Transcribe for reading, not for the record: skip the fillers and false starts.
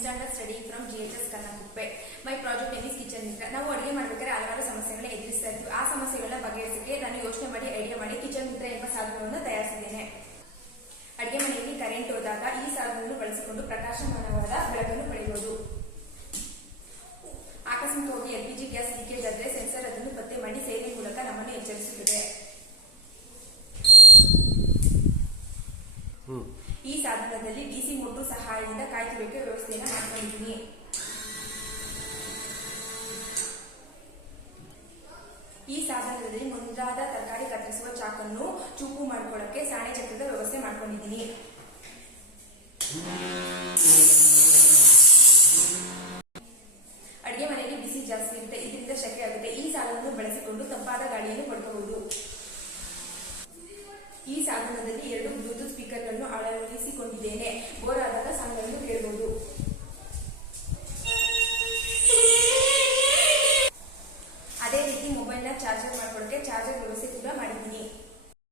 standard studying from GHS Kannamkuppe. My project name is Kitchen Mitra. ನಾವು ಅಡಿಗೆ ಮಾಡಬೇಕಾದ್ರೆ ಹಲವಾರು ಸಮಸ್ಯೆಗಳನ್ನ ಎದುರಿಸ್ತಾ ಇರ್ತೀವಿ. ಆ ಸಮಸ್ಯೆಗಳನ್ನ ಬಗೆಹರಿಸಕ್ಕೆ ನಾನು ಯೋಚನೆ ಮಾಡಿ ಐಡಿಯಾ ಮಾಡಿ ಕಿಚನ್ ಮಿತ್ರ ಎಂಬ ಸಾಧನವನ್ನು ತಯಾರಿಸಿದ್ದೇನೆ. ಅಡಿಗೆ ಮನೆಯಲ್ಲಿ ಕರೆಂಟ್ ಹೋದಾಗ ಈ ಸಾಧನವನ್ನು ಬಳಸಿಕೊಂಡು ಪ್ರಕಾಶಮಾನವಾದ ಬೆಳಕನ್ನು ಪಡೆಯಬಹುದು. ಆಕಸ್ಮಿಕವಾಗಿ LPG ಗ್ಯಾಸ್ ಲೀಕೇಜ್ ಆದರೆ ಸೆನ್ಸರ್ ಅದನ್ನು ಪತ್ತೆ ಮಾಡಿ ಸೇವೆ ಮೂಲಕ ನಮ್ಮನ್ನು ಎಚ್ಚರಿಸುತ್ತದೆ. ಈ ಸಾಧನದಲ್ಲಿ DC ಮೋಟರ್ ಸಹಾಯದಿಂದ ಕಾಯ್ದಿರಿಸುವ ವ್ಯವಸ್ಥೆಯನ್ನು ಮಾಡಿಕೊಂಡಿದ್ದೀನಿ. ಈ ಸಾಧನದಲ್ಲಿ ಮುಂದಾದ ತರಕಾರಿ ಕತ್ತರಿಸುವ ಚಾಕನ್ನು ಚೂಪು ಮಾಡಿಕೊಳ್ಳಕ್ಕೆ ಸಾಣೆ ಚಕ್ರದ ವ್ಯವಸ್ಥೆ ಮಾಡ್ಕೊಂಡಿದ್ದೀನಿ. ಅಡಿಗೆ ಮನೆಯಲ್ಲಿ ಬಿಸಿ ಜಾಸ್ತಿ ಇರುತ್ತೆ, ಇದರಿಂದ ಶೆಕೆ ಆಗುತ್ತೆ. ಈ ಸಾಧನವನ್ನು ಬಳಸಿಕೊಂಡು ತಂಪಾದ ಗಾಳಿಯನ್ನು ಪಡೆಯಬಹುದು. ಈ ಸಾಧನದಲ್ಲಿ 2 ಬ್ಲೂಟೂತ್ ಸ್ಪೀಕರ್ಗಳನ್ನು ಅಳವಡಿಸಿಕೊಂಡಿದ್ದೇನೆ. ಬೋರ್ ಆದಾಗ ಸಾಂಗ್ಗಳನ್ನು ಕೇಳಬಹುದು. ಅದೇ ರೀತಿ ಮೊಬೈಲ್ನ ಚಾರ್ಜರ್ ಮಾಡ್ಕೊಳ್ಳೋಕೆ ಚಾರ್ಜರ್ ವ್ಯವಸ್ಥೆ ಕೂಡ ಮಾಡಿದ್ದೀನಿ.